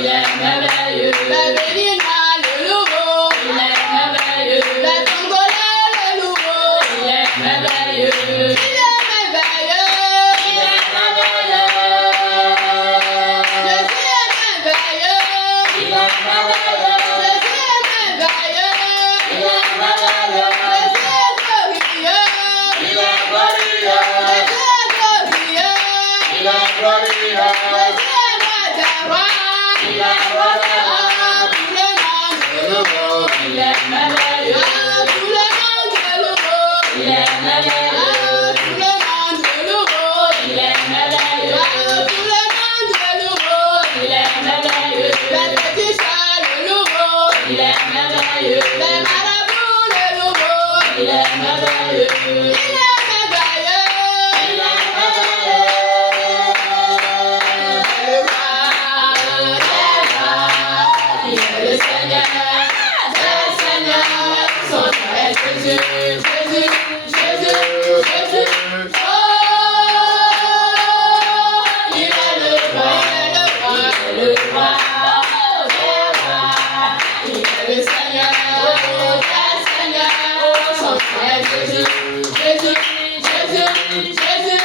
il est merveilleux. Le Béninois, le nouveau, Il est merveilleux. le Congolais, le nouveau, Il est merveilleux. il est merveilleux. Il est merveilleux. Jésus est merveilleux. Il est merveilleux. Jésus est merveilleux. Il est merveilleux. Jésus est glorieux. Il est glorieux. Jésus est glorieux. Il est glorieux. Jésus est roi des rois. Il est glorieux. Ah, tout le monde est nouveau. Il est merveilleux. Ah, tout le monde est nouveau. Il est merveilleux. Ah, tout le monde est nouveau. Il est merveilleux. Ah, tout le monde est nouveau. Il est merveilleux. Les petits chats, le nouveau. Il est merveilleux. Les marabouts, le nouveau. Il est merveilleux. Il est merveilleux. Il est merveilleux. Le roi des rois, Il est le Seigneur des Seigneurs. Son nom est Jésus, Jésus, Jésus, Jésus. Oh, il est le roi, il est le roi. il est le roi des rois. Il est le Seigneur des Seigneurs. Son nom est Jésus, Jésus, Jésus, Jésus.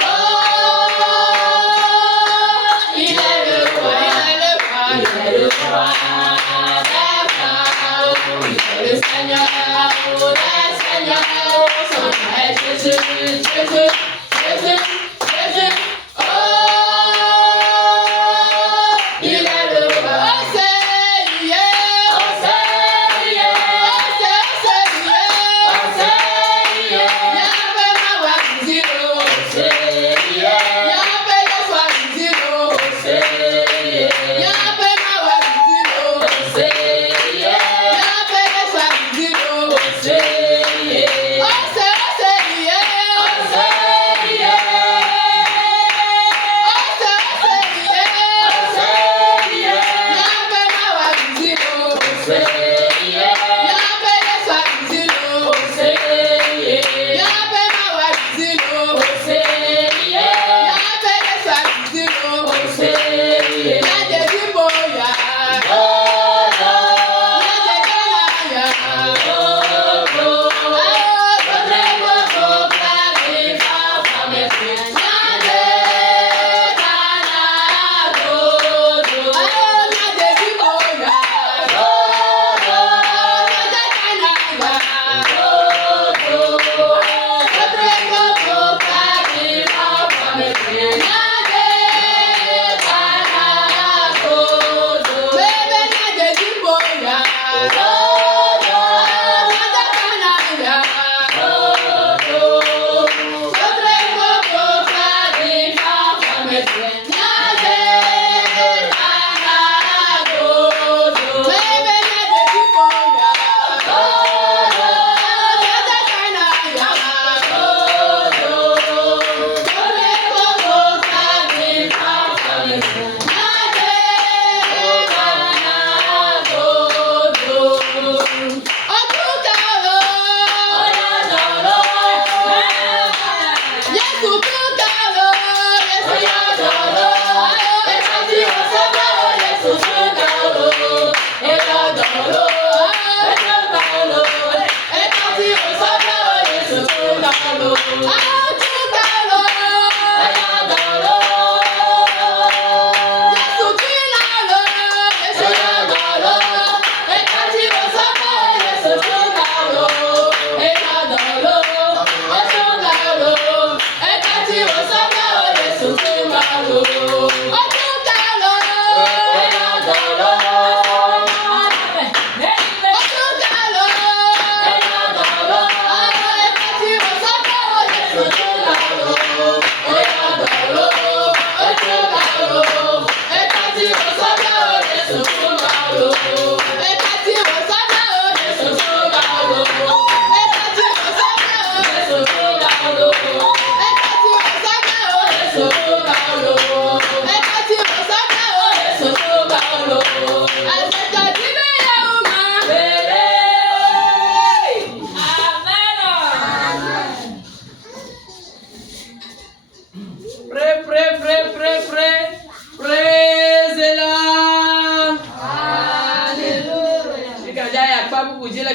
Oh, il est le roi, Il est le roi. il est le roi des rois. Il est le Seigneur des Seigneurs.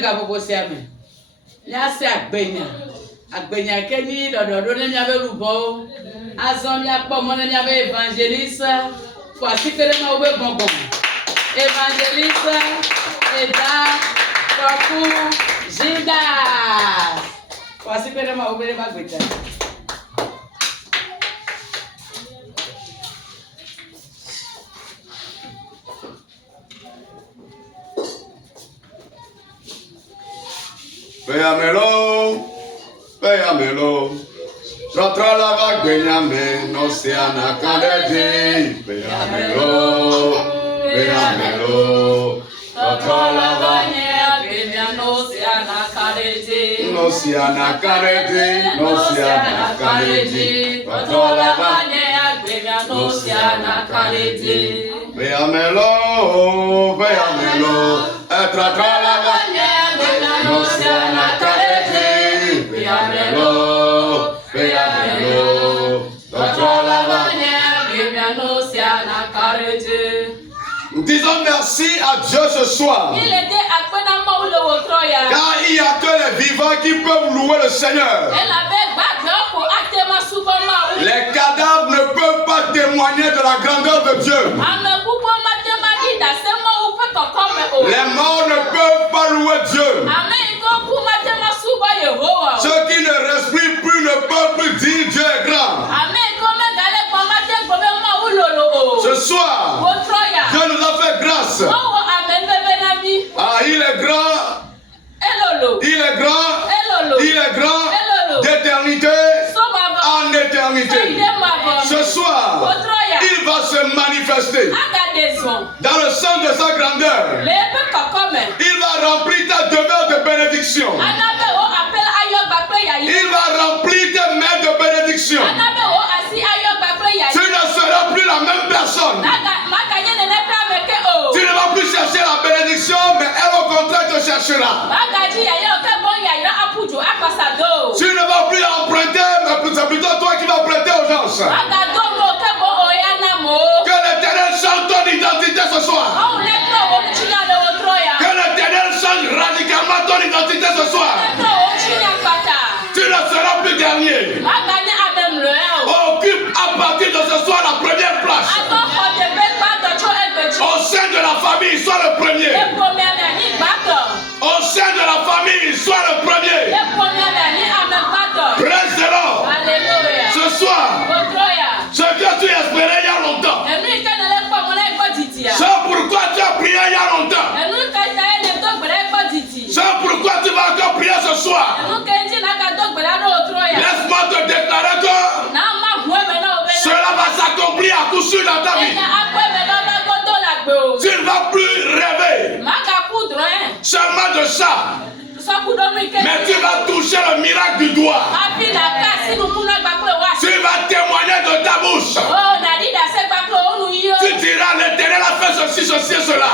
gapopo siame. Nya se agbenya. Agbenya ke ni dododo ne mia be lubo. Azon mia kpo mo ne mia be evangeliste. Kwa sikere ma obe bonbon. Evangeliste Eda Kwaku Zinda. Kwa sikere ma obe ba gbeta. Peyamelo, Tratra la vague Benyame, Oceana Canede, Peyamelo, Tratra la vague Benyame, Oceana Canede, Oceana Canede, Tratra la vague Benyame, Oceana Canede, Peyamelo, Tratra la vague Oceana Canede, Peyamelo, Tratra la vague Oceana Canede. Nous disons merci à Dieu ce soir. Car il n'y a que les vivants qui peuvent louer le Seigneur. Les cadavres ne peuvent pas témoigner de la grandeur de Dieu. Les morts ne peuvent pas louer Dieu. Ceux qui ne respirent plus ne peuvent plus dire Dieu est grand. Ce soir, Dieu nous a fait grâce. Ah, il est grand. Il est grand. Il est grand d'éternité en éternité. Ce soir, il va se manifester dans le sang de sa grandeur. Il va remplir ta demeure de bénédiction. Il va remplir tes mains de bénédiction. Tu ne seras plus la même personne. Tu ne vas plus chercher la bénédiction, mais elle au contraire te cherchera. Tu ne vas plus emprunter, mais c'est plutôt toi qui vas prêter aux gens. Que l'Éternel change ton identité ce soir. Que l'Éternel change radicalement ton identité ce soir. Tu ne seras plus dernier. Occupe à partir de ce soir la première place. Au sein de la famille, sois le premier. Au sein de la famille, sois le premier. Praise the Lord. Ce soir, ce que tu espérais il y a longtemps, c'est pourquoi tu as prié il y a longtemps, c'est pourquoi tu vas encore prier ce soir. Laisse-moi te déclarer que cela va s'accomplir à coup sûr dans ta vie. Tu ne vas plus rêver seulement de ça, mais tu vas toucher le miracle du doigt. Tu vas témoigner de ta bouche. Tu diras l'Éternel a fait ceci, ceci et cela.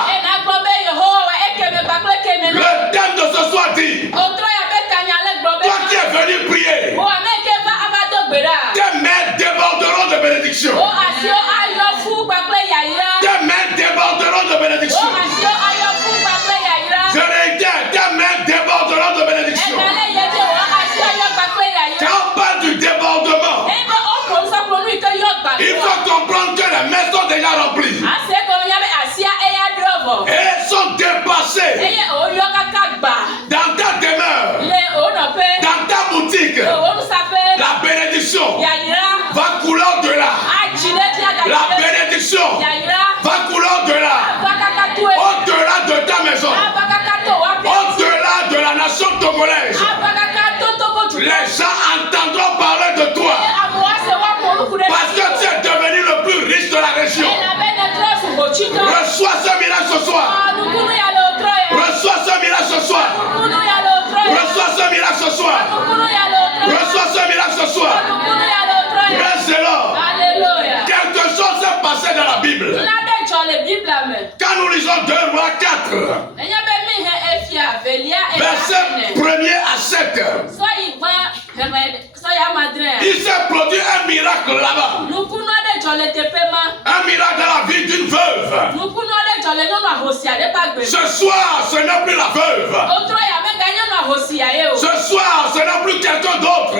Le thème de ce soir dit, toi qui es venu prier, tes mains déborderont de bénédiction. Tes mains déborderont de bénédiction. Je réitère, tes mains déborderont de bénédiction. Quand on parle du débordement, il faut comprendre que les mains sont déjà remplies. Et elles sont dépassées. Dans ta demeure, dans ta boutique, la bénédiction va couler au-delà. La bénédiction va couler au-delà. Au-delà de ta maison. Au-delà de la nation togolaise. Les gens entendront parler de toi. Parce que tu es devenu le plus riche de la région. Reçois ce miracle ce soir. Reçois ce miracle ce soir. Reçois ce miracle ce soir. Reçois ce miracle ce soir. Praise the Lord. Quelque chose s'est passé dans la Bible. Quand nous lisons 2 Rois 4, verset 1er à 7, il s'est produit un miracle là-bas. Un miracle dans la vie d'une veuve. Ce soir, ce n'est plus la veuve. Ce soir, ce n'est plus quelqu'un d'autre.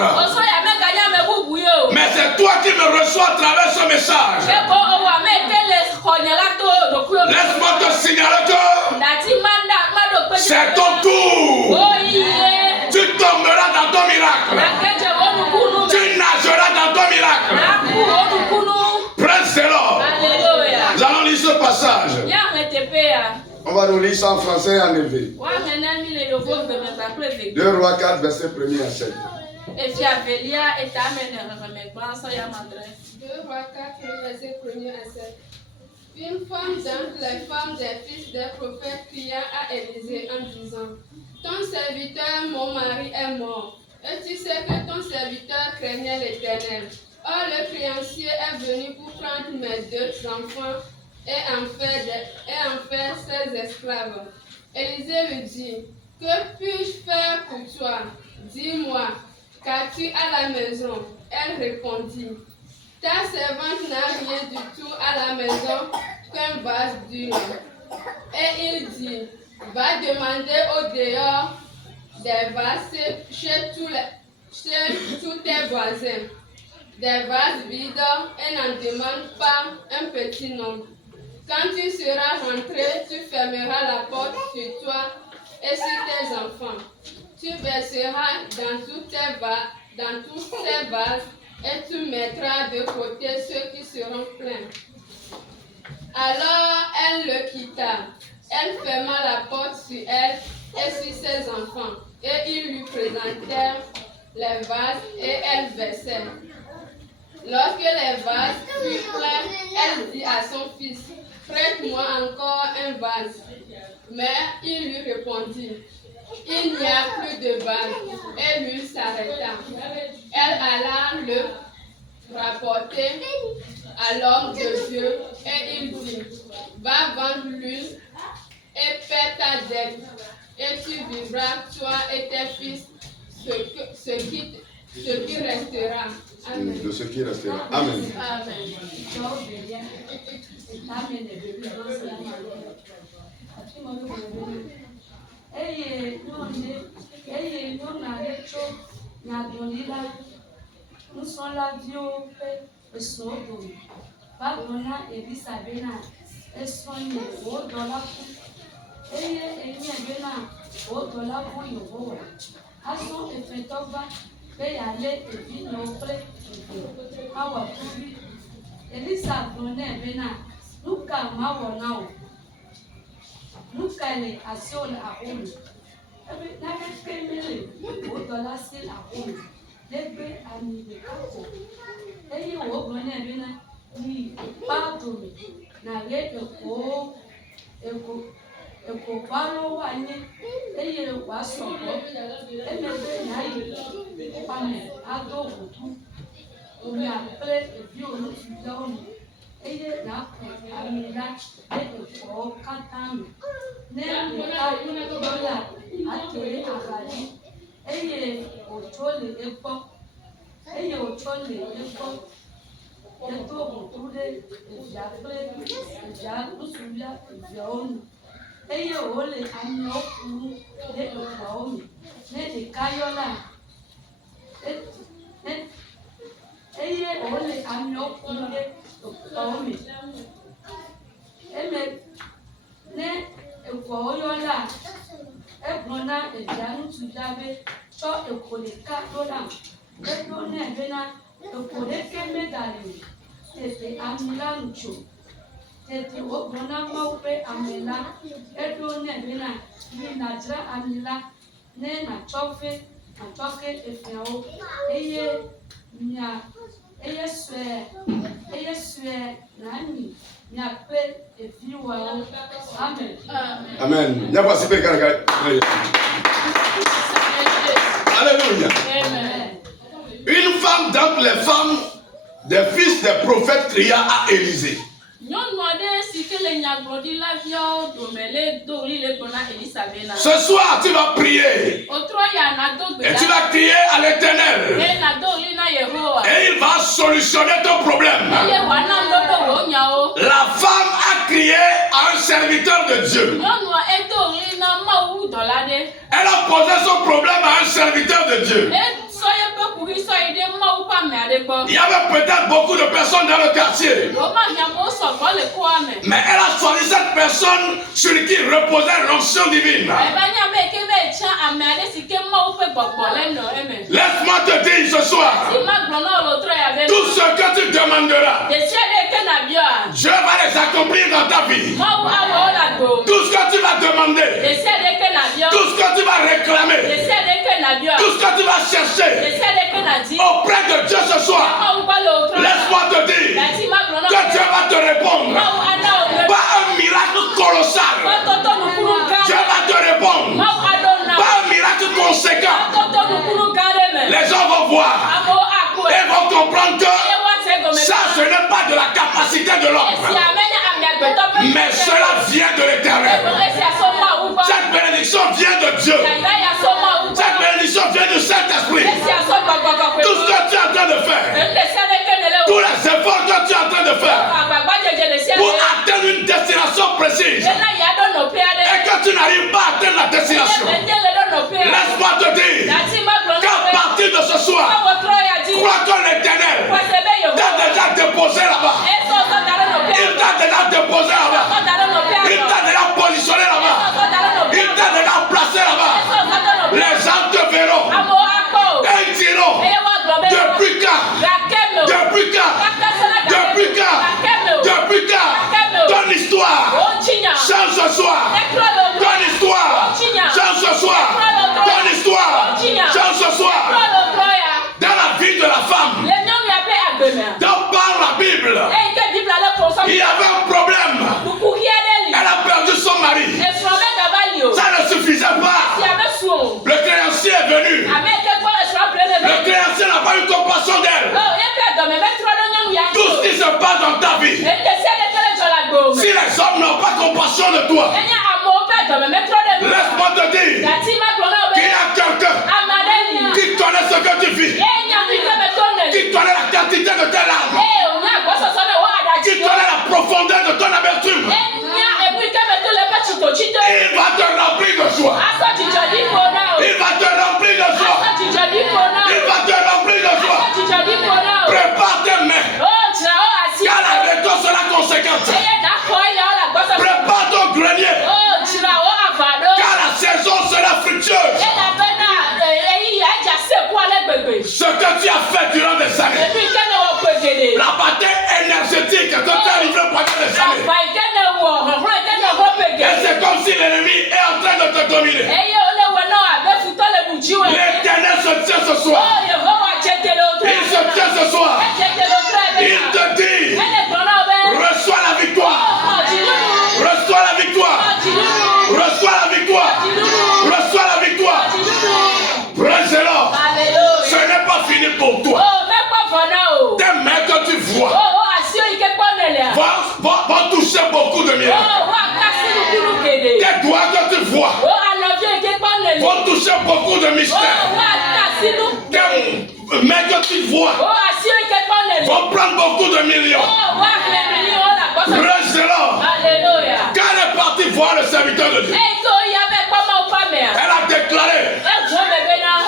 Mais c'est toi qui me reçois à travers ce message. Laisse-moi te signaler que c'est ton tour. Tu tomberas dans ton miracle. Tu nageras dans ton miracle. Praise the Lord. Nous allons lire ce passage. On va nous lire ça en français et en élevé. 2 Rois 4, verset 1er à 7. 2 Rois 4, verset 1er à 7. Une femme d'entre les femmes des fils des prophètes cria à Élisée en disant: Ton serviteur, mon mari, est mort. Et tu sais que ton serviteur craignait l'Éternel. Or, le créancier est venu pour prendre mes 2 enfants et en faire ses esclaves. Élisée lui dit: Que puis-je faire pour toi? Dis-moi, qu'as-tu à la maison? Elle répondit: Ta servante n'a rien du tout à la maison qu'un vase d'huile. Et il dit: Va demander au dehors des vases chez tous tes voisins, des vases vides, et n'en demande pas un petit nombre. Quand tu seras rentré, tu fermeras la porte sur toi et sur tes enfants. Tu verseras dans tous tes vases et tu mettras de côté ceux qui seront pleins. Alors elle le quitta. Elle ferma la porte sur elle et sur ses enfants. Et ils lui présentèrent les vases et elle versait. Lorsque les vases furent pleins, elle dit à son fils: Prête-moi encore un vase. Mais il lui répondit: Il n'y a plus de vase. Et lui s'arrêta. Elle alla le rapporter à l'homme de Dieu et il dit: Va vendre l'huile et paie ta dette, et tu vivras, toi et tes fils, ce qui restera. Amen. De ce qui restera. Amen. Elisa donnait bena, Luka Mawanao, Luka le Asiol à Olu. N'avait qu'un au dollar s'il a Olu. L'ébé a mis le capo. Et il au bonnet bena, ni pardonné, n'avait Eko paro wanye, eye wa sọ̀rọ̀, emebe na yi, pame ado otu, omi apre ebi olùsùnjẹ omi, eye na kọ amila ẹ̀kọ́ kátàmì, n'ẹ̀mí ayé lọ́la àtẹ̀lé àgbàdì, eye òtó lè ekpọ́, ètò òtú lè ìjà pé ìjà lùsùnjẹ ìjà omi. Eye ole ami okuru le okwa omi le de kayola eye ole ami okuru le okwa omi eme ne okwa oyola egbona ejanu tudabe so ekole ka lola edo ne bena ekole keme dali tete amila ncho tete ogbona maupe amela edo ne bena ni najra amila ne na choke efiao eye sue nani nya pe efiwa amen Amen. Nya pas super karaga. Alléluia. Amen. Une femme d'entre les femmes des fils des prophètes cria à Élisée. Ce soir, tu vas prier. Et tu vas crier à l'Éternel. Et il va solutionner ton problème. La femme a crié à un serviteur de Dieu. Elle a posé son problème à un serviteur de Dieu. Il y avait peut-être beaucoup de personnes dans le quartier. Mais elle a choisi cette personne sur qui reposait l'onction divine. Laisse-moi te dire ce soir, tout ce que tu demanderas, Dieu va les accomplir dans ta vie. Tout ce que tu vas demander, tout ce que tu vas réclamer, tout ce que tu vas chercher auprès de Dieu ce soir, laisse-moi te dire que Dieu va te répondre. Pas un miracle colossal, Dieu va te répondre. Pas un miracle conséquent. Les gens vont voir et vont comprendre que ça, ce n'est pas de la capacité de l'homme, mais cela vient de l'Éternel. Cette bénédiction vient de Dieu. Cette bénédiction vient du Saint-Esprit. Tout ce que tu es en train de faire, tous les efforts que tu es en train de faire pour atteindre une destination précise et que tu n'arrives pas à atteindre la destination, laisse-moi te dire qu'à partir de ce soir, crois que l'Éternel t'a déjà déposé là-bas. Il t'a déjà déposé là-bas. Il t'a déjà positionné là-bas. Il t'a déjà placé là-bas. Les gens te verront et ils diront, depuis quand, depuis quand, depuis quand, depuis quand, ton histoire change ce soir. Ton histoire change ce soir. Ton histoire change ce soir. Dans la vie de la femme, dont parle la Bible, il y avait un problème. Elle a perdu son mari. Ça ne suffisait pas. Le créancier est venu. Le créancier n'a pas eu compassion d'elle. Tout ce qui se passe dans ta vie, si les hommes n'ont pas compassion de toi, laisse-moi te dire qu'il y a quelqu'un qui connaît ce que tu vis, qui connaît la quantité de tes larmes, qui connaît la profondeur de ton amertume. Il va te remplir de joie. Il va te remplir de joie. Il va te remplir de joie. Prépare tes mains, car la récolte sera conséquente. Prépare ton grenier, car la saison sera fructueuse. Ce que tu as fait durant des années, la bataille énergétique que tu as livrée pendant des années, et c'est comme si l'ennemi est en train de te dominer. L'Éternel se tient ce soir. Il se tient ce soir. Il te dit, reçois la victoire. Reçois la victoire. Reçois la victoire. Reçois la victoire. Praise the Lord. Ce n'est pas fini pour toi. Tes mains que tu vois vont toucher beaucoup de miracles. Tes doigts que tu vois vont toucher beaucoup de mystères. Tes mains que tu vois vont prendre beaucoup de millions. Praise the Lord. Quand elle est partie voir le serviteur de Dieu, elle a déclaré,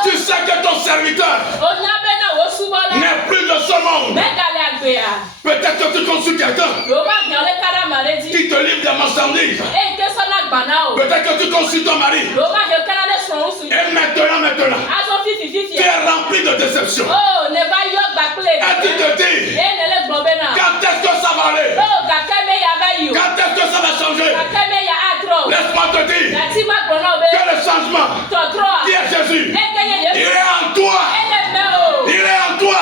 tu sais que ton serviteur n'est plus de ce monde. Peut-être que tu consultes quelqu'un qui te livre des marchandises. Peut-être que tu consultes ton mari. Et maintenant, tu es rempli de déception. Et tu te dis, quand est-ce que ça va aller? Quand est-ce que ça va changer? Laisse-moi te dire que le changement qui est Jésus, il est en toi. Il est en toi.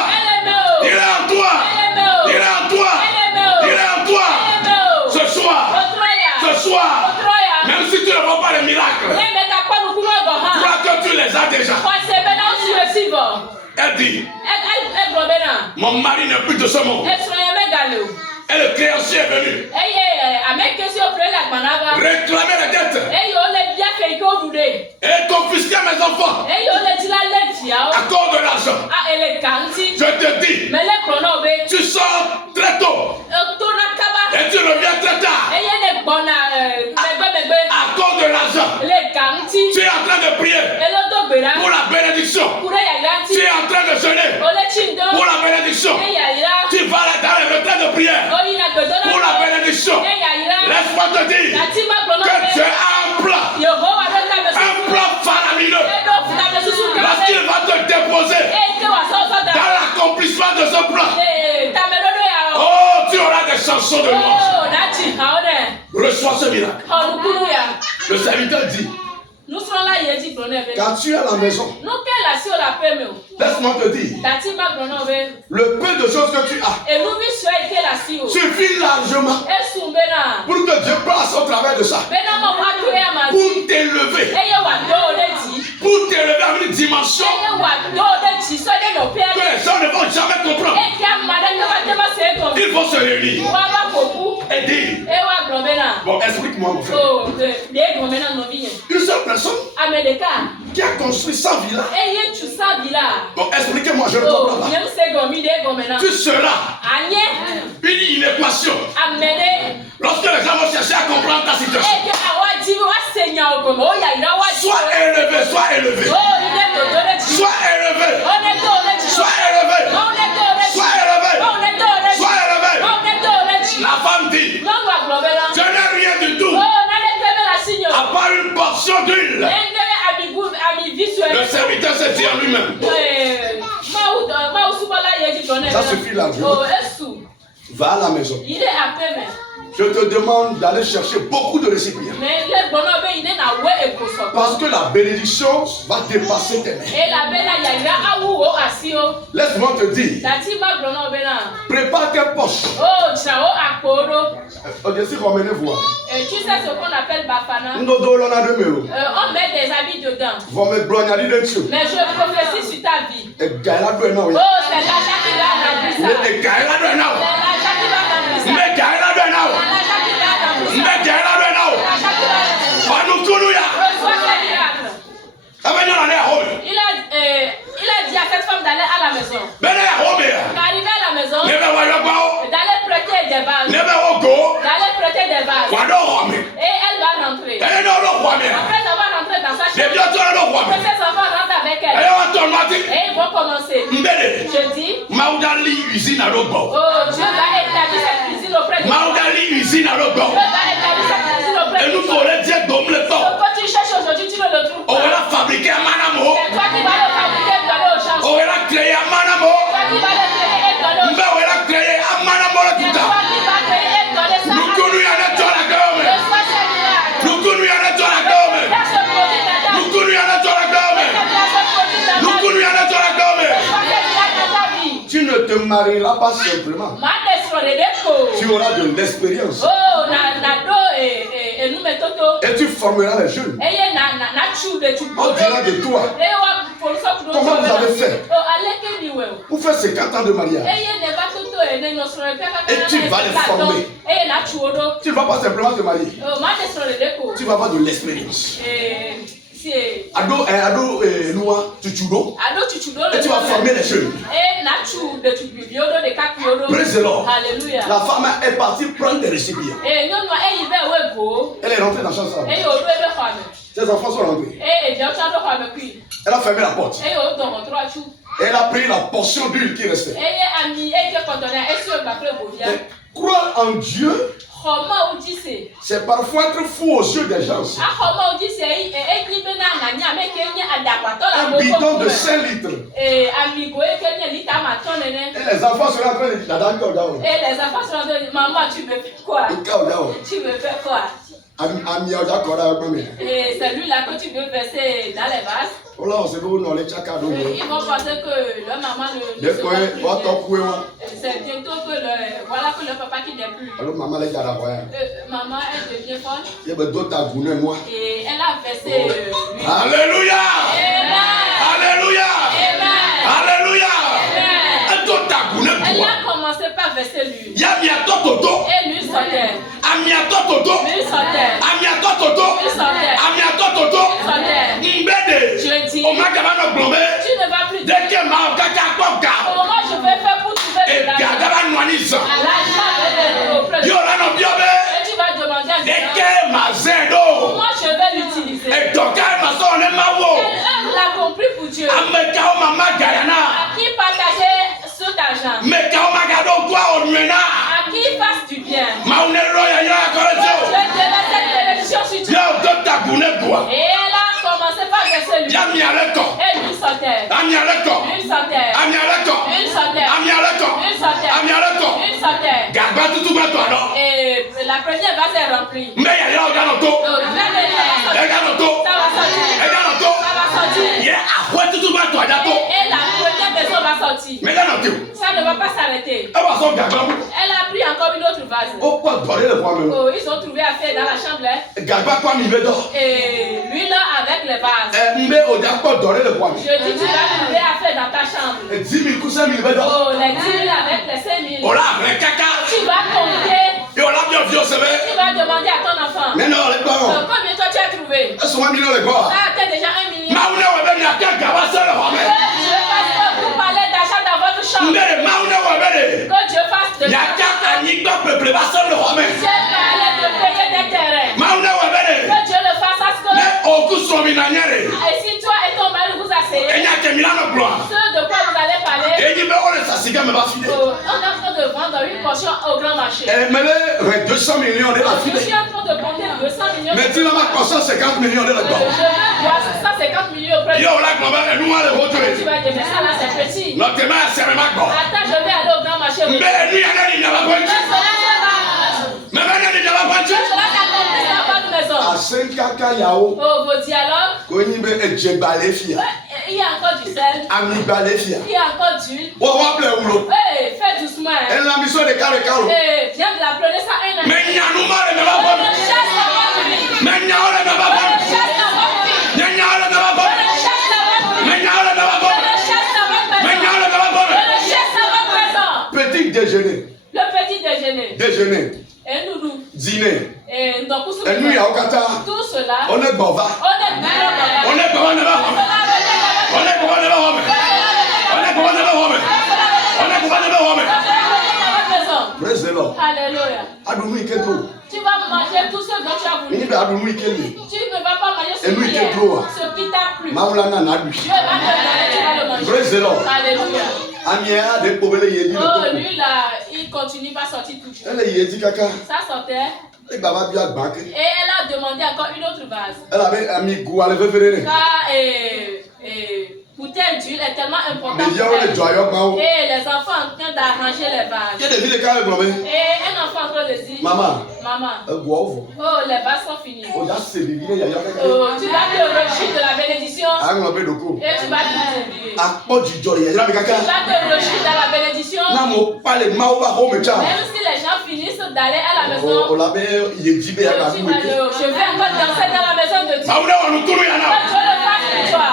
Il est en toi. Il est en toi. Il est en toi. Ce soir, même si tu ne vois pas les miracles, crois que tu les as déjà. Elle dit, mon mari n'est plus de ce monde. Et le créancier est venu réclamer la dette et confisquer mes enfants à cause de l'argent. Je te dis, tu sors très tôt et tu reviens très tard. à cause de l'argent, tu es en train de prier pour la bénédiction. Tu es en train de jeûner pour la bénédiction. Tu vas dans les retraites de prière pour la bénédiction. Laisse-moi te dire que Dieu a un plan faramineux. Lorsqu'il va te déposer dans l'accomplissement de ce plan, oh, tu auras des chansons de louange. Reçois ce miracle. Le serviteur dit, quand tu es à la maison, laisse-moi te dire, le peu de choses que tu as suffit largement pour que Dieu passe au travers de ça, pour t'élever à une dimension que les gens ne vont jamais comprendre. Il faut se réunir et dire, bon, explique-moi mon frère, une seule personne qui a construit 100 villas. Bon, expliquez-moi, je ne comprends pas. Tu seras une équation lorsque les gens vont chercher à comprendre ta situation. Sois élevé, sois élevé. Sois élevé. Sois élevé. Sois élevé. Sois élevé. La femme dit, je n'ai rien du tout à part une portion d'huile. Le serviteur s'est dit en lui-même, ça suffit largement. Va à la maison. Je te demande d'aller chercher beaucoup de récipients. Parce que la bénédiction va dépasser tes mains. Laisse-moi te dire, prépare tes poches. Je suis ramené voir. Tu sais ce qu'on appelle bafana. On met des habits dedans. Mais je prophétie sur ta vie. Oh, c'est l'argent qui va remplir ça. C'est l'argent qui va remplir ça. Il a dit à cette femme d'aller à la maison. Arriver à la maison, d'aller prêter des vases. D'aller prêter des vases. Et elle va rentrer. Après avoir rentré dans sa chambre, ses enfants rentrent avec elle. Et ils vont commencer. Je dis, oh, Dieu va établir cette cuisine auprès de toi. Dieu va établir cette cuisine auprès de toi. Ce que tu cherches aujourd'hui, tu ne le trouves pas. C'est toi qui vas le fabriquer et donner au champ. C'est toi qui vas le créer et donner au champ. C'est toi qui vas créer et donner ça. Tu ne te marieras pas simplement. Tu auras de l'expérience. Et tu formeras les jeunes. On dira de toi. Comment vous avez fait pour faire 50 ans de mariage? Et tu vas les former. Tu ne vas pas simplement te marier. Tu vas avoir de l'expérience. Ado Tuchudo. Et tu vas former les jeunes. Praise the Lord. La femme est partie prendre des récipients. Elle est rentrée dans la chambre. Ses enfants sont rentrés. Elle a fermé la porte. Elle a pris la portion d'huile qui restait. Croire en Dieu, c'est parfois être fou aux yeux des gens. Un bidon de 5 litres. Et les enfants sont en train de dire, et les enfants sont en train de dire, maman, tu me fais quoi? Tu me fais quoi? Et c'est lui là que tu veux verser dans les vases. Ils vont penser que leur maman ne se voit plus. C'est bientôt que voilà que le papa qui n'est plus. Maman elle devient folle. Et elle a versé lui. Alléluia. Alléluia. Alléluia. Elle a commencé par verser lui. Et lui sortait. Je dis, tu ne vas plus dire comment je vais faire pour trouver de l'argent. Et tu vas demander à Dieu. Mais quand on m'a gardé au quoi on lui À qui fasse du bien. Dieu déverse cette bénédiction sur Dieu. Et elle a commencé par verser lui. Et lui sortait. Une sortait. Une sortait. Une sortait. Et la première vase est remplie. Ça va sortir. Et la première maison va sortir. Ça ne va pas s'arrêter. Elle a pris encore une autre vase. Oh, ils ont trouvé à faire dans la chambre. Et lui là avec les vases. Je dis tu vas trouver à faire dans ta chambre. Oh, les 10 000 avec les 5 000. Tu vas compter. Tu vas demander à ton enfant. Combien toi tu as trouvé? Ah, t'as déjà 1 million. Vous parlez d'achat dans votre chambre. Que Dieu fasse de Dieu parlait de payer des terrains. Que Dieu le fasse à ce que. Et si toi et ton mari vous asseyez, ce de quoi vous allez parler, on est en train de vendre une portion au grand marché. 200 millions de la Je suis en train de compter 200 millions. Mais tu n'as pas 150 millions de la Je veux 150 millions auprès de toi. Tu vas dire, mais ça là c'est petit. Attends, je vais aller au grand marché. Oh, vos dialogues. Il y a encore du sel. Il y a encore d'huile. Hey, fais doucement. Viens de l'appeler ça un an. Petit déjeuner. Le petit déjeuner. Déjeuner. Et nous. Dîner. Et nous y a tout cela. On est bava. Praise the Lord. Alléluia. Tu vas manger tout ce dont tu as voulu. Tu ne vas pas manger ce qui t'a plu. Dieu va te donner, tu vas le manger. Praise the Lord. Alléluia. Oh, lui là, il continue pas sortir toujours. Ça sortait. Et elle a demandé encore une autre vase. Car bouteille d'huile est tellement importante. Et les enfants en train d'arranger les vases. Et un enfant en train de dire, Maman, oh, les vases sont finis. Oh, tu vas te réjouir de la bénédiction. Et tu vas te réjouir. Tu vas te réjouir de la bénédiction. Même si les gens finissent d'aller à la maison, je vais encore danser dans la maison de Dieu. Que Dieu le fasse pour toi.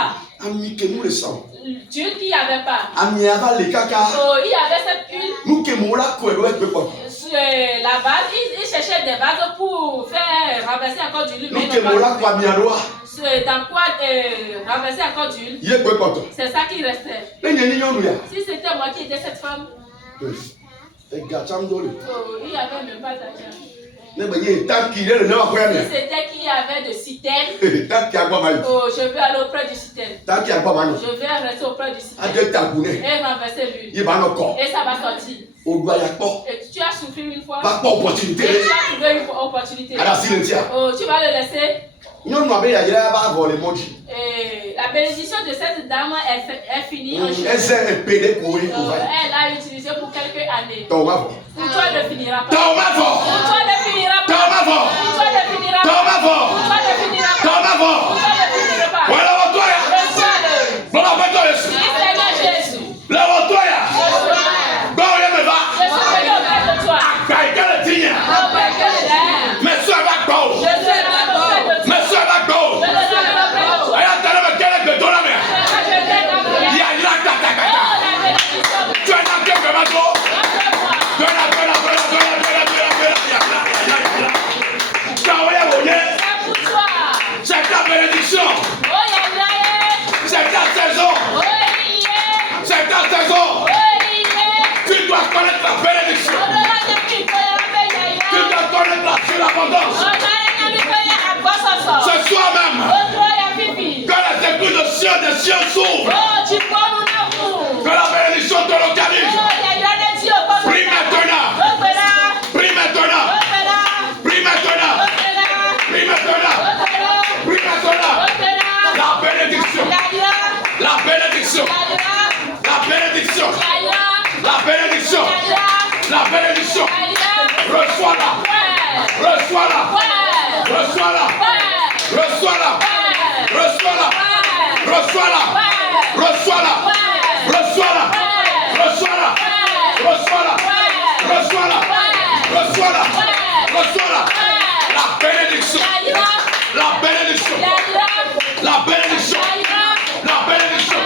Dieu qui n'y avait pas. Oh, il y avait cette huile. La vase, il cherchait des vases pour faire renverser encore du huile. Dans quoi renverser encore du huile? C'est ça qui restait. Si c'était moi qui étais cette femme, oh, il n'y avait même pas d'argent. Si c'était qui avait de citerne, oh, je vais aller auprès du citerne. Je vais rester auprès du citerne et renverser l'huile. Et ça va sortir. Et tu as souffert une fois. Et tu as trouvé une opportunité. Oh, tu vas le laisser. Et la bénédiction de cette dame est finie en jour. Elle a utilisé pour quelques années. Pour toi, elle ne finira pas. Pour toi, elle ne finira pas. Pour toi, elle ne finira pas. Pour toi, elle ne finira pas. Pour toi, elle ne finira pas. Reçois-le. Seigneur Jésus. Je suis venu auprès de toi. Yeah. La bénédiction. Reçois-la. Reçois-la. Reçois-la. Reçois-la. Reçois-la. Reçois-la. Reçois-la. Reçois-la. Reçois-la. Reçois-la. Reçois-la. Reçois-la. Reçois-la. La bénédiction. La bénédiction. La bénédiction. La bénédiction.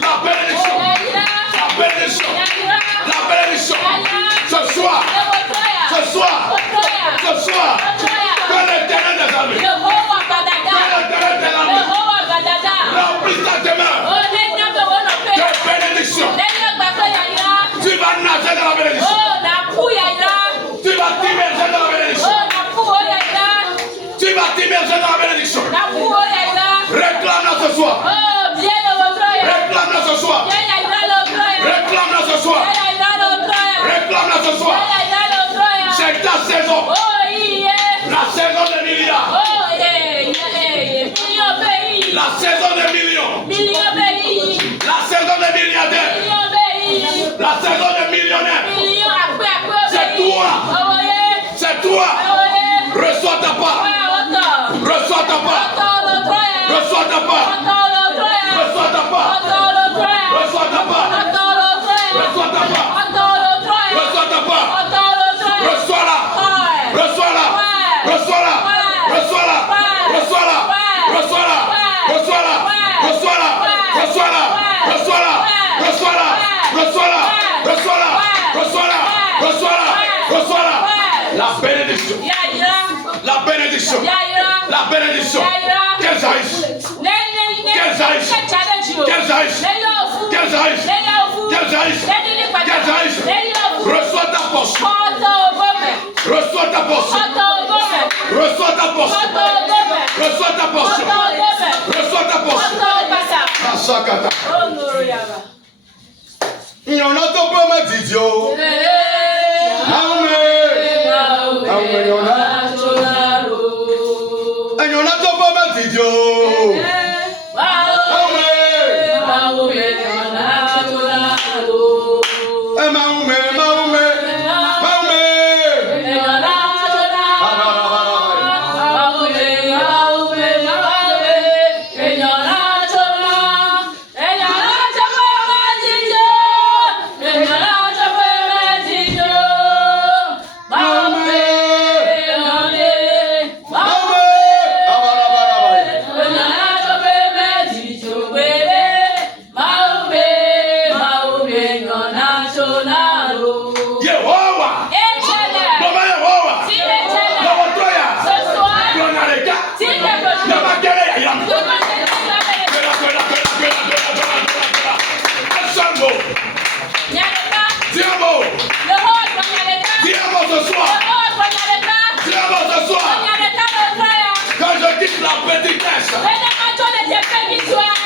La bénédiction. La bénédiction. La bénédiction. Ce soir. Ce soir. Ce soir. Que l'Éternel des armées. Que l'Éternel des armées. Remplis ta demeure. De bénédiction. Tu vas nager dans la bénédiction. Tu vas t'immerger dans la bénédiction. Tu vas t'immerger dans la bénédiction. Réclame-la ce soir. Réclame-la ce soir. Réclame-la ce soir. Réclame-la ce soir. C'est ta saison. La saison des milliards. La saison des millions. La saison des milliardaires. La saison des millionnaires. C'est toi. C'est toi. Reçois ta part. Reçois ta part. Reçois ta part. Reçois ta part. Reçois ta part. Reçois ta part. Reçois ta part. Reçois-la. Reçois-la. Reçois-la. Reçois-la. Reçois-la. Reçois-la. Reçois-la. Reçois-la. Reçois-la. Reçois-la. Reçois-la. Reçois-la. Reçois-la. Reçois-la. Reçois-la. Reçois-la. La bénédiction. La bénédiction. La bénédiction. Qu'elle jaillisse. Qu'elle jaillisse. Qu'elle jaillisse. Qu'elle jaillisse. Qu'elle jaillisse. Qu'elle jaillisse. Reçois ta portion. Reçois ta portion. Reçois ta portion. Reçois ta portion. Reçois ta portion. Asakata. Il y en a ton peu ma didio.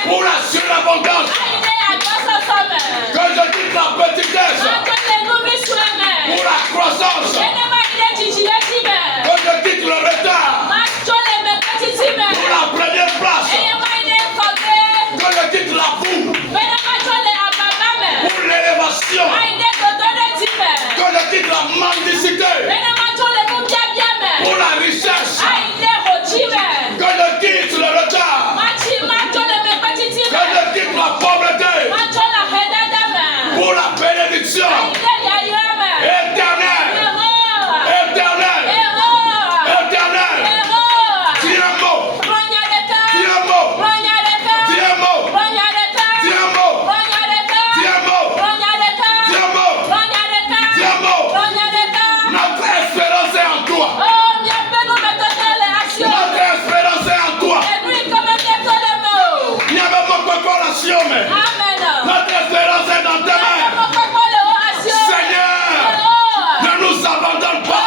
Pour la surabondance. Que je quitte la petitesse. Pour la croissance. Que je quitte le retard. Pour la première place. Que je quitte la boue. Pour l'élévation. Que je quitte la mendicité. Pour la richesse. Que je quitte le retard. Que je quitte la pauvreté. Pour la bénédiction. Éternel. Éternel. Éternel. Dis un mot. Dis un mot. Dis un mot. Dis un mot. Dis un mot. Dis un mot. Dis un mot. Notre espérance est en toi. Notre espérance est en toi. Il n'y avait pas de corrélation, mais notre espérance est dans tes mains. Seigneur, ne nous abandonne pas.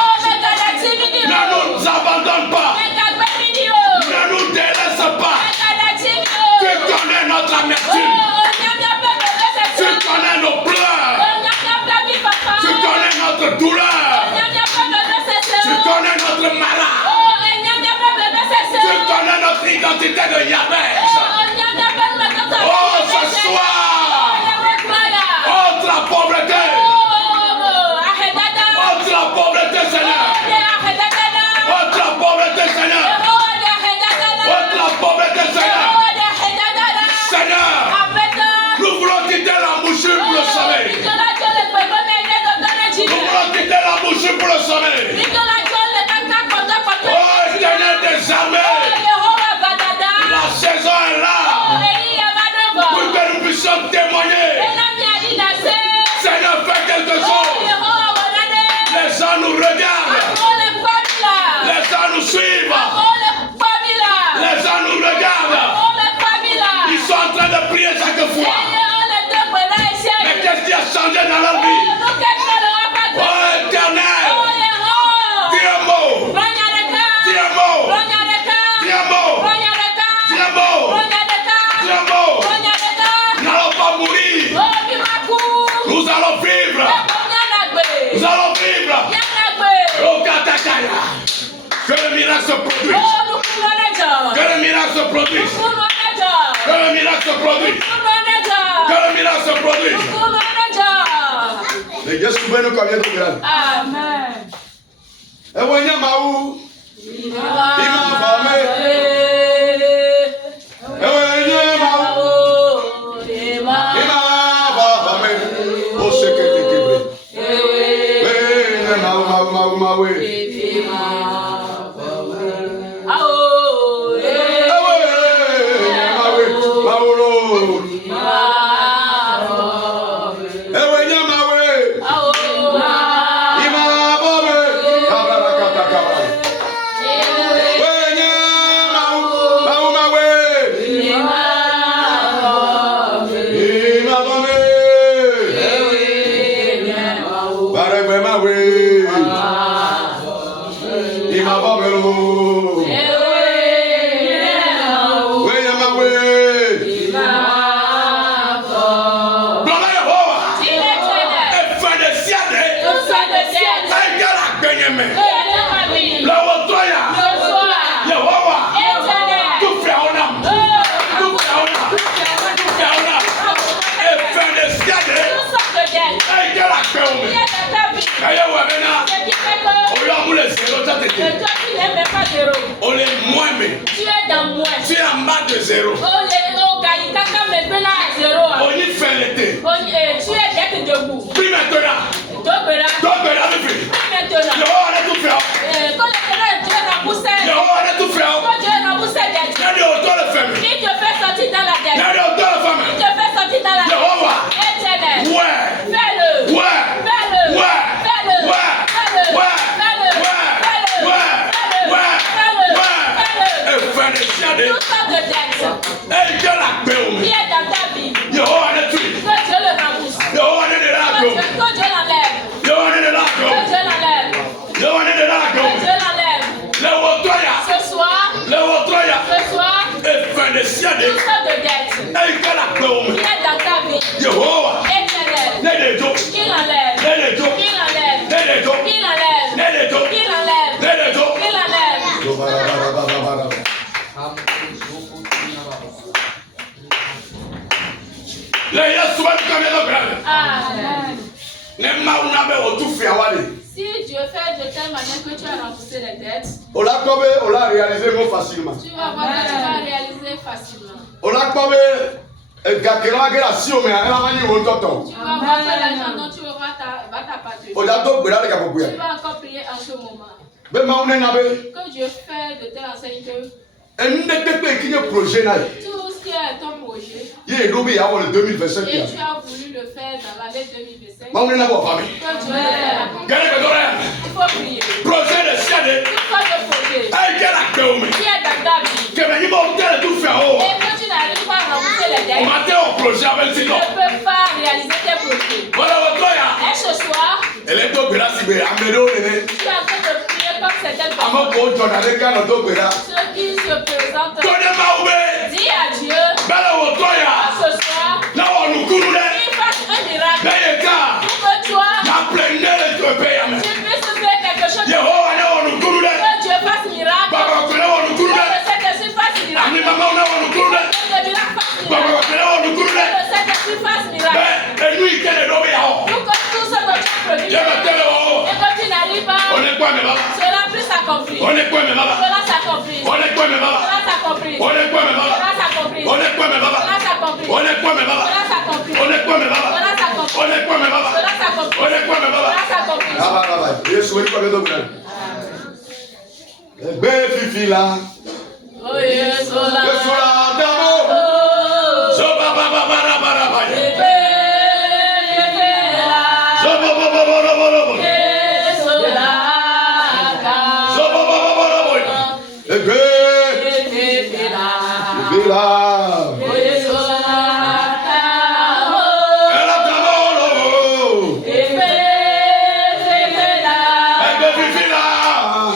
Ne nous abandonne pas. Ne nous délaisse pas. Tu connais notre amertume. Tu connais nos pleurs. Tu connais notre douleur. Tu connais notre malade. Tu connais notre identité de Yahweh. Oh, ce soir, entre la pauvreté, produise. Que le miracle se produise. Que le miracle se produise. Les Dieu souvent nous convient de grâce. Amen. Et vous voyez Maou. Il m'a formé. Et vous voyez Maou. Il m'a formé. Oh, c'est que tu es québré. Oui, Maou. On est moins, mais tu es dans moins. Tu es en bas de zéro. On y fait l'été. Tu es d'être debout. Puis maintenant. Donc maintenant, on a tout fait. On a tout fait. Il y a autant de femmes. Il te fait sortir dans la tête. Il y a autant de femmes. Il te fait sortir dans la tête. Éternel. Ouais. Fais-le. Ouais. Fais-le. Ouais. Fais-le. Ouais. Fais-le. Ouais. Fais-le. Ouais. Fais-le. Ouais. Fais-le. Ouais. Et faire des chiades. Tout ça de tête. Et Dieu l'a paix au Qui est dans ta vie. Yehova ne tue. Que Dieu le rembourse. Yehova ne de l'argent. Que Dieu l'enlève. Yehova ne de l'argent. Que Dieu l'enlève. Yehova ne de l'argent. Que Dieu l'enlève. Le wotoya. Ce soir. Le wotoya. Ce soir. Et faire des chiades. Tout ça de dette. Et Dieu l'a paix au Qui est dans ta vie. Yehova. Éternel. Ne de Dieu. Qui l'enlève. Ne de Dieu. Qui l'enlève. Ne de Dieu. Qui l'enlève. Ne de Dieu. Qui l'enlève. Ne de Dieu. Qui l'enlève. Le Yesu va nous cambier nos grades. Amen. Ne mauna be otu fi awale. Si Dieu fait de telle manière que tu as remboursé les dettes, On l'a réalisé facilement. tu vas voir que tu vas réaliser facilement. On l'a comme gakela gela si o me ala mani o toto. Tu vas voir que l'argent dont tu auras va t'appartenir. O da to gbera le kapoku ya. Tu vas encore prier en ce moment. Be mauna na be. Que Dieu fait de telle enseigne que En ne te pe kinye projet na. tout ce qui est ton projet, Ye lobi ya wole 2025 et ya. tu as voulu le faire dans l'année 2025, Mauna na bo fami. que Dieu le fait. Gele be dore. Il faut prier. Projet de siade. Il faut le projet. Ai gela pe o me. Qui est dans ta vie. Que me ni mo tele tu fi o. Et que tu n'arrives pas à rembourser les O dettes, ma te o projet avec tu sino. ne peux pas réaliser tes projets. Wala wo to ya. Et ce soir, Ele to gbera si be amedo ne. tu es en train de prier comme certaines Amo personnes. ko jona le ka no to gbera. Ceux qui se présentent, Tode maube. dis à Dieu, Bela wo to ya. ce soir, Na wo nukuru ne. qu'il fasse un miracle Na ye ka. pour que toi, Na plende le to pe ya me. tu puisses faire quelque chose. Yehova na wo nukuru ne. Que Dieu fasse miracle. Baba ko na wo nukuru Que ne. le Saint-Esprit fasse miracle. Ami mama na wo nukuru ne. Que le miracle fasse Baba miracle. ko na wo nukuru ne. Que le Saint-Esprit fasse miracle. Be enu ikele do be ya o. Pour que tout ce que tu as produit Ye me tele o. et que tu n'arrives pas, On est quoi me baba? cela puisse s'accomplir. On est quoi me baba? Cela s'accomplit. On est quoi me baba? Cela s'accomplit. On est quoi me baba? Cela s'accomplit. On est quoi me baba? Cela s'accomplit. On est quoi me baba? Cela s'accomplit. On est quoi me baba? Cela s'accomplit. On est quoi me baba? Cela s'accomplit. On est quoi me baba? Cela s'accomplit. Baba baba. Yesu we ko me do gbera. Egbe fifi la. Oh Yesu la. Yesu la damo. Oh. So baba baba baba baba. Ebe, ebe la. So baba baba baba. Yesu la. So baba baba baba. Egbe Ebe la. fifi la. Oh Yesu la. Ela damo lo. Ebe, ebe la. Egbe fifi la.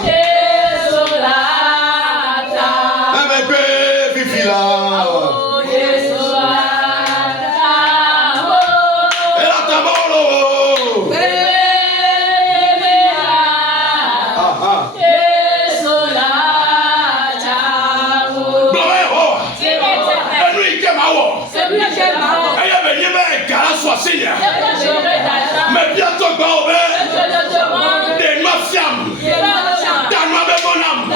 Yesu la. Egbe fifi la. Oh Yesu la. Ela damo lo. Ebe la. Aha. Yesu la. Glory ho. Celui qui est mort. Et il y a venu un gars soit signé. Mais bientôt, Je te demande. des noix fiables. Dans ma bonne âme.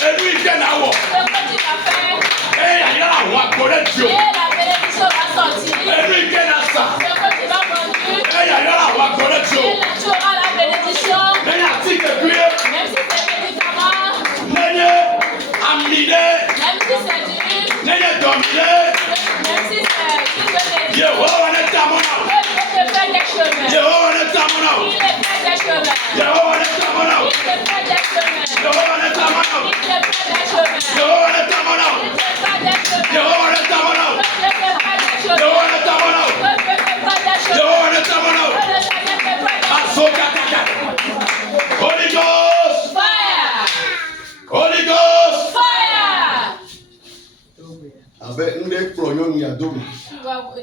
Et lui, il vient là-haut. Et il y a la connexion. Et lui, il vient là ça. Et il y a la connexion. Mais il y a petit que puis. N'est-ce amené. N'est-ce dominé. Jéhovah n'est ta mon âme. Jéhovah n'est ta mon âme. Jéhovah n'est ta mon âme. Jéhovah n'est ta mon âme. Jéhovah n'est ta mon âme. Jéhovah n'est ta mon âme. Jéhovah n'est ta mon âme. Jéhovah n'est ta mon âme. Asokataka. Holy Ghost. Fire. Holy Ghost. Fire. Avec une des ployons, il y a deux.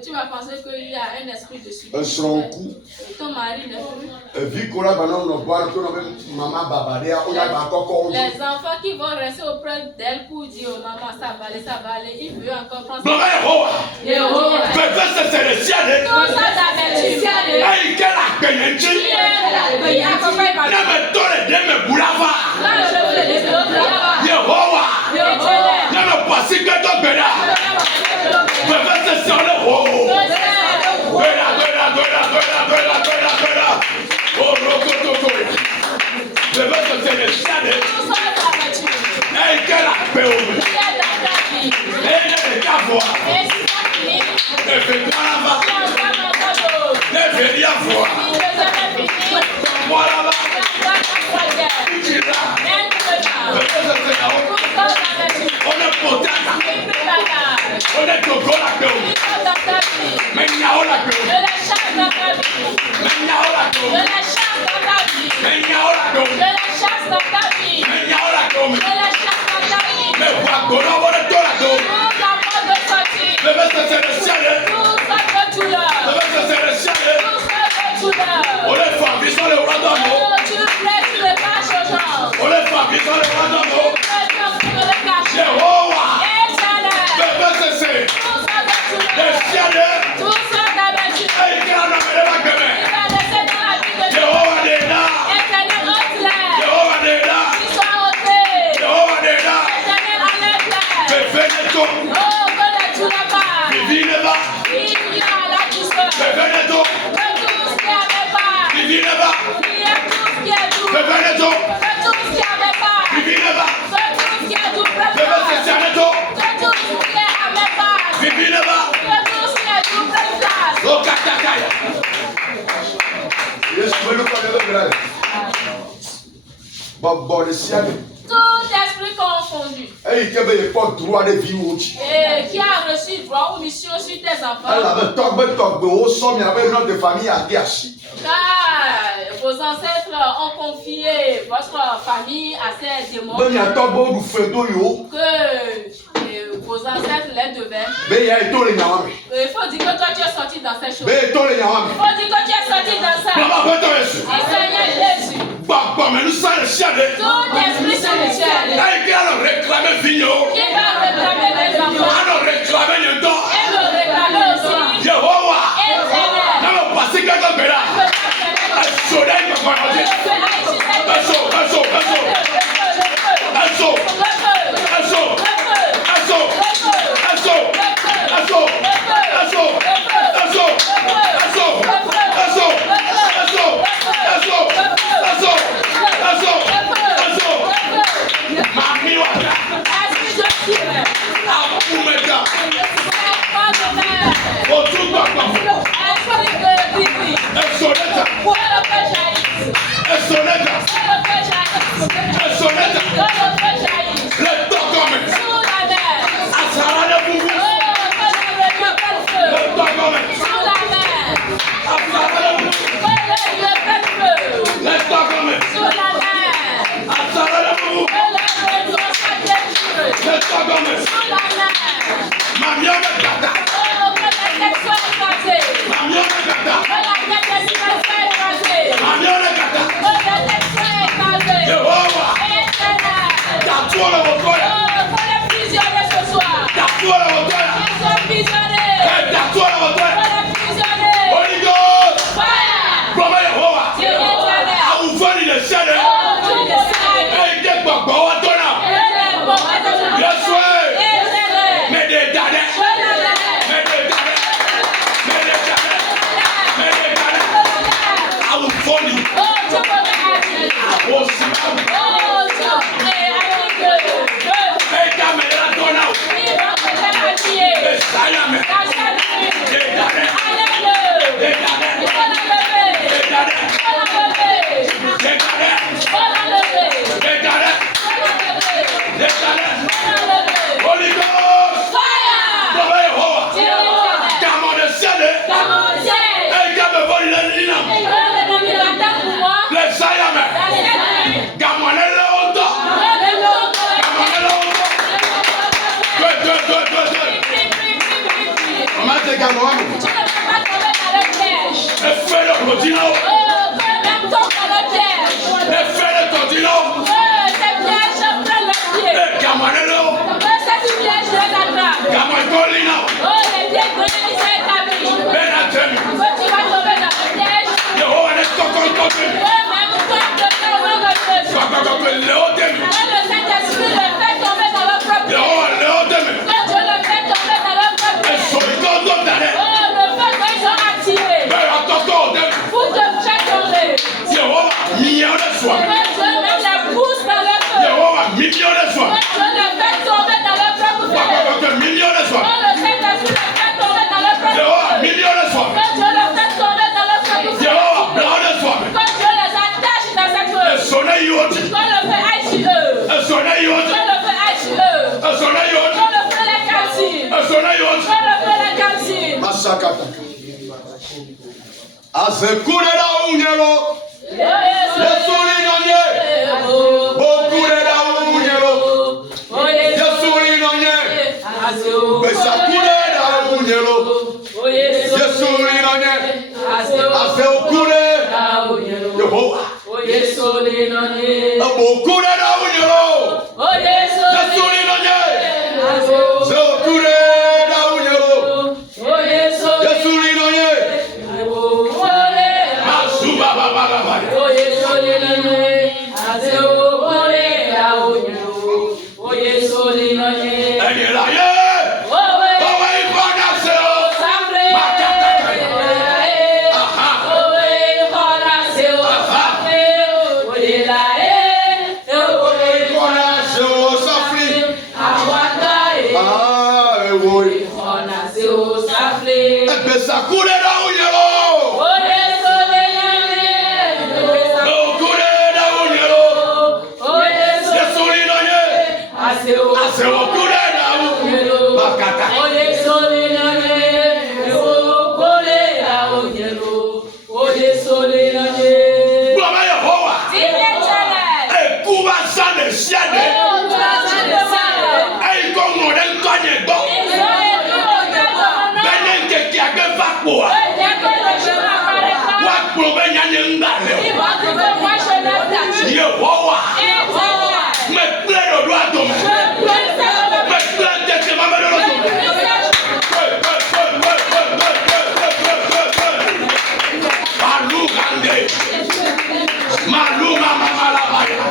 Tu vas penser qu'il y a un esprit dessus. Un son coup. Ton mari ne peut. Vu qu'on a maman babadea, on a encore. Les enfants qui vont rester auprès d'elle pour dire oh, maman ça va aller, il veut encore prendre. Gloire à Jéhovah. Peut-être c'est le ciel. Tout ça d'habitude. Aïe, quelle accueillante. N'aime tole de me boulava. Jéhovah. N'aime pas si que ton béla. Peut-être c'est le haut. Béla. Oh, rocototo. Peut-être c'est le ciel. Aïe, quelle accueillante. Et ta voix. Ne fais pas la voix. Ne fais rien voir. Voilà là. Tu es là. On est potata. On est togo la gueule. Mais il y a la gueule. Mais il y a la gueule. Mais il y a la gueule. Mais il y a la gueule. Mais voilà, on va le tour la gueule. Le reste c'est le ciel. Le reste c'est le ciel. On les fait vivre le roi d'amour. On les fait vivre le roi d'amour. Jéhovah. Le reste c'est le ciel. Et il y a la gueule. Jéhovah est là. Jéhovah est là. Jéhovah est là. Benvenuto. Vivineva. Benvenuto. Vivineva. Benvenuto. Vivineva. Benvenuto. Vivineva. Okatakaya. Yes, we look at the brother. But the ciel. Tout esprit confondu. Et il n'y a pas droit de vivre. Et qui a reçu droit ou mission sur tes enfants. Elle avait tombé au sommet, il y avait une autre famille à Diachi. Car vos ancêtres ont confié votre famille à ces démons. Il y a tombé au feu Que vos ancêtres les devaient. Mais il y a tout les Il faut dire que toi tu es sorti dans ces choses. mais tout les Il faut dire que tu es sorti dans ça. Maman, fais-toi Jésus. Et Seigneur Jésus. Bon, mais nous sommes le ciel. Tout esprit spirituel. Et qui a réclamé vigno. Qui va réclamer mes enfants. A réclamé le don. Et me réclamer aussi. Jéhovah. Éternel. Non, pas si quelqu'un est là. Soleil, me croit-il. Gamon. Tu ne peux pas tomber dans le piège. Fais le continent. Oh, que même tombe dans le piège. Fais le continent. Oh, ces pièges prennent le pied. Gamanelo. Oh, ces pièges les attrapent. Gamankolina. Oh, les pieds brisés établis. Benatem. Oh, tu vas tomber dans le piège. Yehova ne tokontote. Oh, même toi, de ton nom de Jésus. Kakakakwe leodemi. Quand le Saint-Esprit le fait tomber dans leur propre piège. Yehova leodemi. Quand Dieu le fait tomber dans leur propre piège. Esolikondo dare. Oh, le feu qu'ils ont attiré. Beratoko. Pour te faire tomber. Yehova million de fois. Quand Dieu même les pousse dans le feu. Yehova million de fois. Quand Dieu les fait tomber dans leur propre piège. Kakakakwe million de fois. Quand le Saint-Esprit les fait tomber dans leur propre Yehova piège. million de fois. Quand Dieu les fait tomber dans leur propre piège. Yehova blanc de fois. Quand Dieu les attache dans cette eau. Esone yoti. Quand le feu aille sur eux. Esone yoti. Quand le feu aille sur eux. Esone yoti. Quand le feu les calcine. Esone yoti. Quand le feu les calcine. Masakata. Azekulela unyelo. Yesu linonye. Bokulela unyelo. Yesu linonye. Besakulela unyelo. Yesu linonye. Azeokule. Yehova. Bokulela unyelo. Yesu linonye. Azeokulela unyelo. Yesu linonye. Masuba baba baba. Ẹni láyé. Bàbá ìfọdà ṣe o. Ìfọdà ṣe o sọ́fìlì. Ewo. Ẹgbẹ̀sàkúrẹ́lá unyelo. Bokulela unyelo. Yesu linonye. Azeokulela unyelo. Makata. Bàbá Yehova. Ekuba sane siade. Eyi ko ŋun ɖe ŋkɔ nye gbɔ. Bene nkeke agbe va kpoa. Woakplɔ be nyanye ŋgba le o. Yehowa. Mekple ɖoɖo adome. Mekple ŋkeke mameɖoɖo dome. Malu gande. Malu mamamalabaya.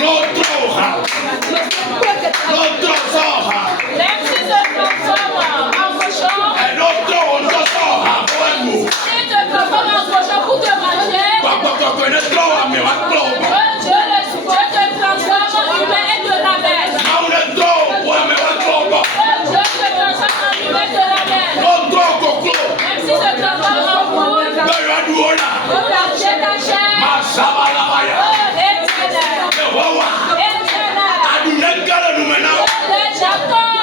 L'autre ha. L'autre soha. Même si se transforme en cochon, Et l'autre autre soha. Bueno. si te transforme en cochon pour te manger, Bakoko ne troa me wa kloba. Dieu te transforme en humain et te ramène. Mau ne troa me wa kloba. Dieu te transforme en humain et te ramène. L'autre koklo. Même si se transforme en poule, Bewa duona. pour lâcher ta chair. Masabalabaya. Oh, éternel, Yehowa. éternel, Adune gale numena. les chantons,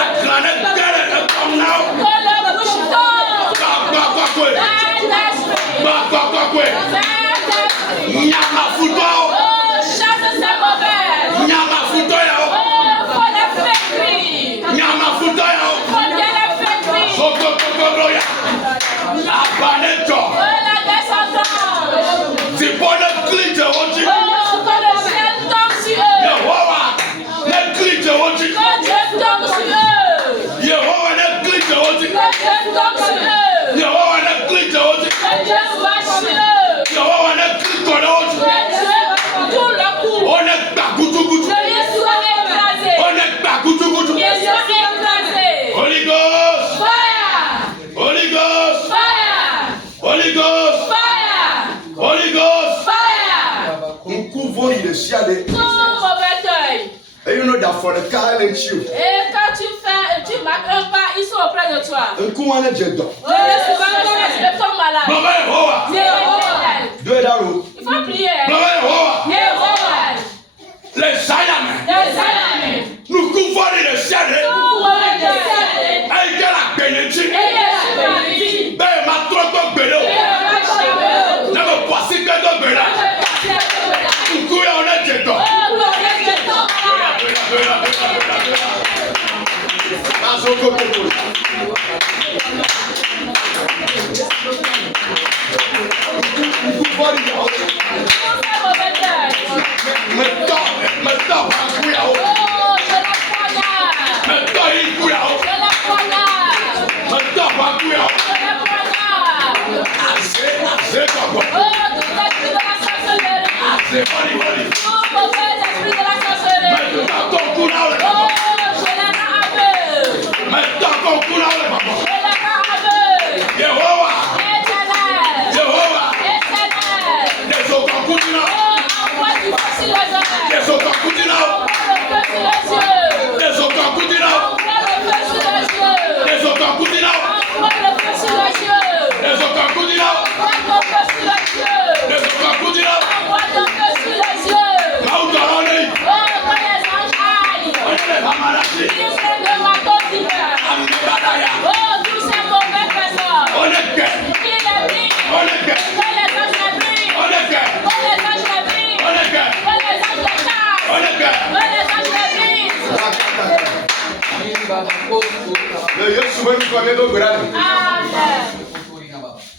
Akrane gale e komna. que le bouche-ton, Bakokwe. Saint-Esprit, Bakokwe. Saint-Esprit, Nyama futo. oh, chasse ces mauvaises, Nyama futo ya. oh, faut les faire crier, Nyama futo ya. faut bien les faire crier, Sokokokoro ya. Abaneto. oh, la descendance, Zipone klite oji. oh, que le ciel tombe sur eux, Yehowa. Ne klite oji. que Dieu tombe sur eux, Yehowa ne klite oji. que Dieu tombe sur eux, Yehowa ne klite oji. que Dieu soit sur eux, Yehowa ne klite oji. que Dieu tout le coup, On est pas gutugutu. que ils soient écrasés, On est pas gutugutu. qu'ils soient écrasés, Holy Ghost. fire, Holy Ghost. fire, Holy Ghost. fire, Holy Ghost. fire, Nkuvo ile siade. tout mauvais œil. Et you know that for the car and you. Et quand tu marques un pas, ils sont auprès de toi. Nkuwane jedo. Oh, souvent, ils sont malades. Baba Yehowa. Dieu éternel. Do it out. Il faut prier. Baba Yehowa. Dieu éternel. Les Sayame. Les amis. Nous couvrons les Siade. Tout mauvais œil. Aïe la bénédiction. Et la maladie. Ben ma trop bélo. Et la cheveux. Ne me poissez que de béla. Nous courons on est jedo. Oh, mauvais œil. Béla, béla, béla, béla, béla. Azokokoko.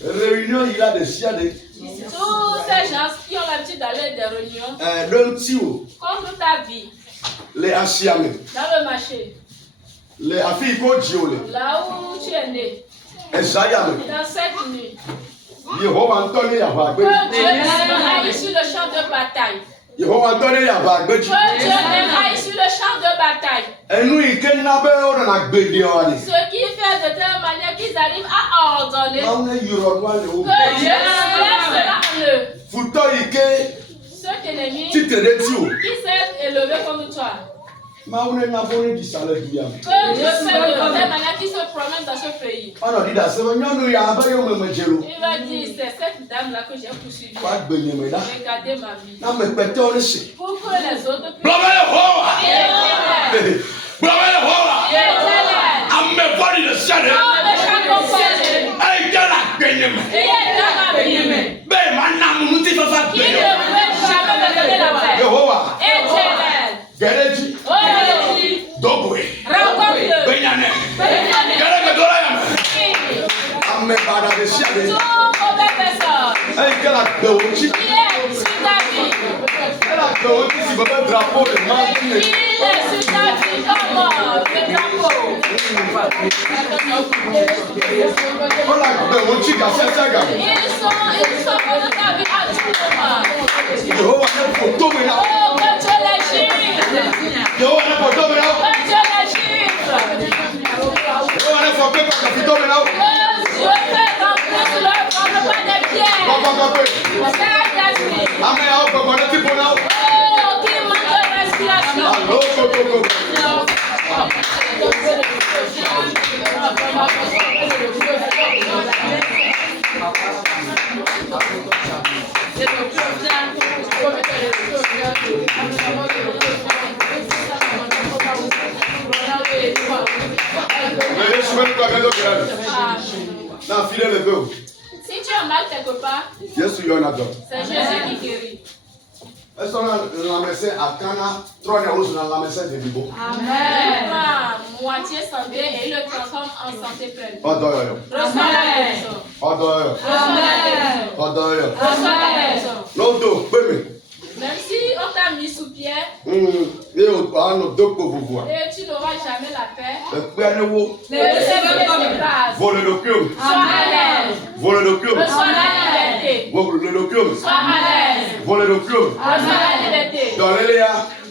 Réunion, il a des chiens. Tous ces gens qui ont l'habitude d'aller des réunions. Contre ta vie. Les achiamés. Dans le marché. Les affiches diolé. Là où tu es né. Et ça y a. Dans cette nuit. Que Dieu aille sur le champ de bataille. Que Dieu aille sur le champ de bataille. Ce qui fait de telle manière qu'ils arrivent à ordonner. Que Dieu enlève cela en eux. Cet ennemi qui s'est élevé contre toi. Que Dieu fait de telle manière qu'il se promène dans ce pays. Il va dire, c'est cette dame-là que j'ai poursuivie. Regardez ma vie. Pour que les autres si tu as mal quelque part, c'est Jésus qui guérit. Amen. Moitié santé et il le transforme en santé pleine. Reçois la guérison. Reçois la guérison. Même si on t'a mis sous pierre et tu n'auras jamais la paix, le Seigneur te passe. Sois à l'aise. Reçois la liberté. Sois à l'aise. Reçois la liberté.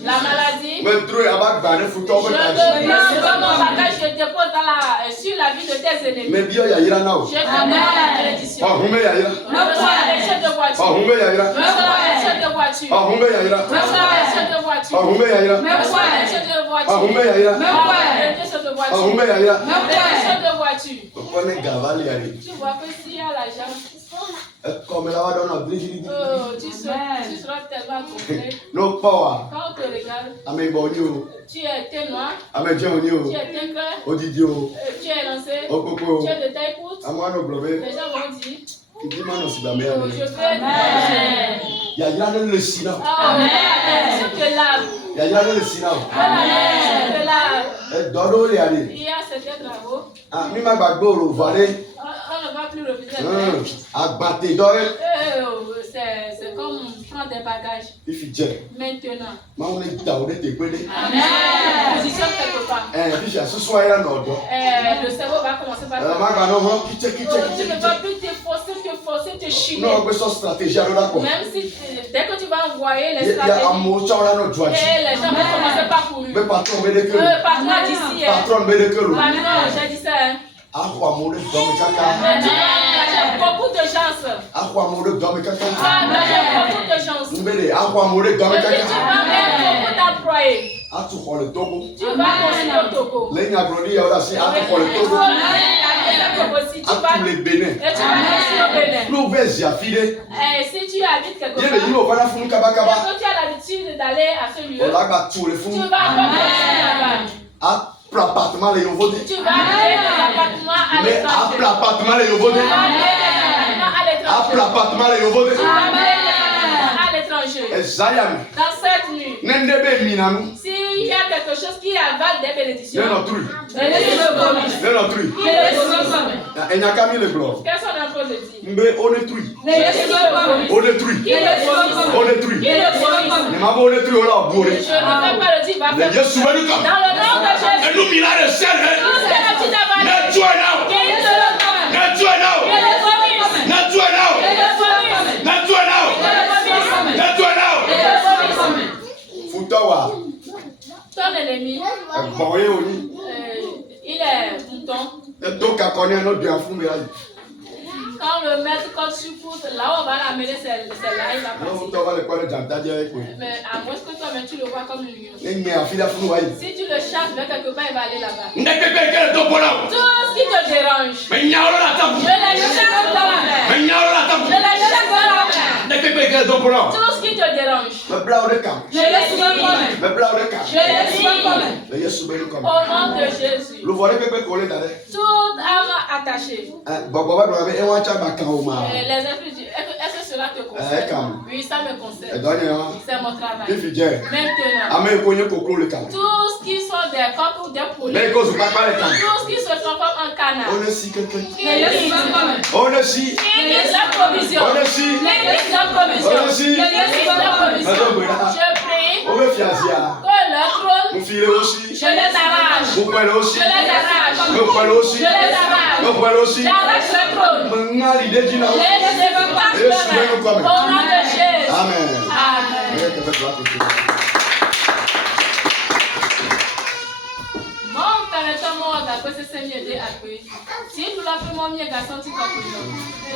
La maladie, je te prends dans mon bagage, je dépose sur la vie de tes ennemis. Je commande la malédiction. Reçois l'échec de voiture. Reçois l'échec de voiture. Reçois l'échec de voiture. Reçois l'échec de voiture. Tu vois que s'il y a l'argent, tu seras tellement complet. Quand on te regarde, tu es teint noir, tu es teint clair, tu es lancé, tu es de taille courte. Les gens vont dire, je peux être Amen. Ce que l'âme. Il y a certains travaux. On ne va plus refuser. C'est Maintenant. Amen. Position quelque part. Le cerveau va commencer par. Tu ne vas plus te forcer, te chiner. Même si dès que tu vas envoyer les stratégies, les gens vont commencer par courir. Patron d'ici. Patron, j'ai dit ça. Beaucoup de chance. Beaucoup de chance. Et puis tu vas mettre beaucoup d'employés. Tu vas construire le Togo. Tu vas le Bénin. Et tu vas construire le Bénin. Et si tu habites quelque part, et que tu as l'habitude d'aller à ce lieu, tu vas encore construire là-bas. Tu vas aller dans l'appartement à l'étranger. Tu vas aller dans l'appartement à l'étranger. Dans cette nuit, s'il y a quelque chose qui avale des bénédictions, quels sont en train de dire? On détruit. Je ne fais pas le dire, va faire. Dans le nom de Jésus. Tout ce que tu avales, ton ennemi, il est bouton. Quand le maître compte sur pouce, là on va l'amener, c'est là il va partir. Mais à moins que toi-même tu le vois comme une lion. Si tu le chasses, mais quelque part il va aller là-bas. Tout ce qui te dérange, je les chasse dans la mer. Tout ce qui te dérange, je les suis. Au nom de Jésus. Toute âme attachée. Les esprits, est-ce que cela te concerne? Oui, ça me concerne. C'est mon travail. Maintenant, tout ce qui sont des coques ou des poulets, tout ce qui se transforme en canard, l'église, la provision, je prie que le trône, je les arrache, j'arrache le trône, au nom de Jésus. Amen. Mon canton mort d'après ce Seigneur de Akwe. Si nous l'avons mon mieux garçon tu vas pour nous.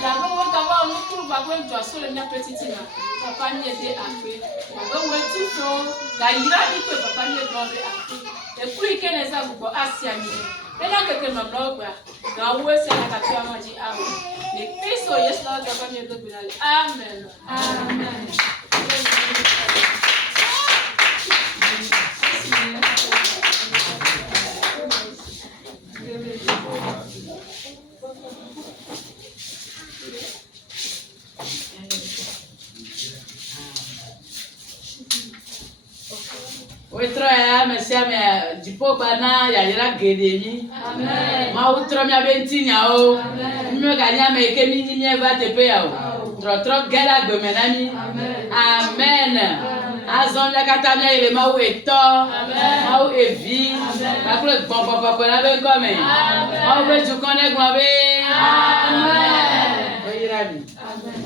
La bonne d'avoir nous pour va voir toi sur le mien petit tina. Papa mieux de Akwe. On va voir tout ça. Gaïra dit que papa mieux grand de Akwe. Et puis que les a beaucoup asiami. Et là que ma blog dans où c'est la capture m'a dit amen. Les Christ yes là papa mieux de Bilal. Amen. Amen. Merci du bana ya yira gedemi. Amen. Ma outro mi abentinya o. Mi ganya me ke mi ni va te pe ya o. Tro gela gbe menami. Amen. Azon ya katamia ile ma o eto. Ma o evi. Ma klo gbon papa la be come. Ma o be ju kon e gbon be. Amen. O yira mi. Amen.